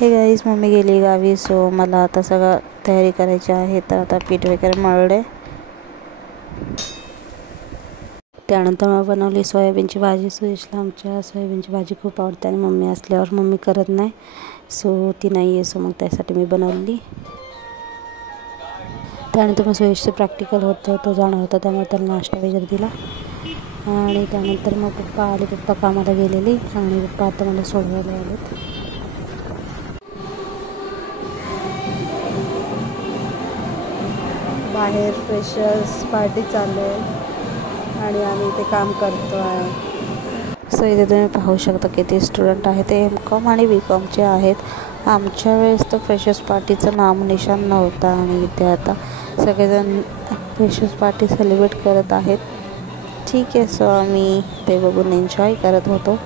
हे guys, mummy गेली गावी, सो मला आता सगळं तयारी करायची आहे. तर आता पीठ वगैरे मळले. त्यानंतर मग बनवली सोयाबीनची भाजी. सुयशला आमच्या सोयाबीनची भाजी खूप आवडते आणि मम्मी असल्यावर मम्मी करत नाही, सो ती नाही आहे, सो मग त्यासाठी मी बनवली. त्यानंतर मग सुयशचं प्रॅक्टिकल होतं, तो जाणार होता, त्यामुळे त्याला नाश्ता वगैरे दिला. आणि त्यानंतर मग पप्पा आले. पप्पा कामाला गेलेली आणि पप्पा आता मला सोडवायला आलेत. बाहेर फ्रेशर्स पार्टी चालू आहे आणि आम्ही इथे काम करतो आहे. सो इथे तुम्ही पाहू शकता किती स्टुडंट आहेत. ते M.Com आणि B.Comचे आहेत. आमच्या वेळेस तर फ्रेशर्स पार्टीचं नामनिशाण नव्हता आणि इथे आता सगळेजण फ्रेशर्स पार्टी सेलिब्रेट करत आहेत. ठीक आहे, सो आम्ही ते बघून एन्जॉय करत होतो.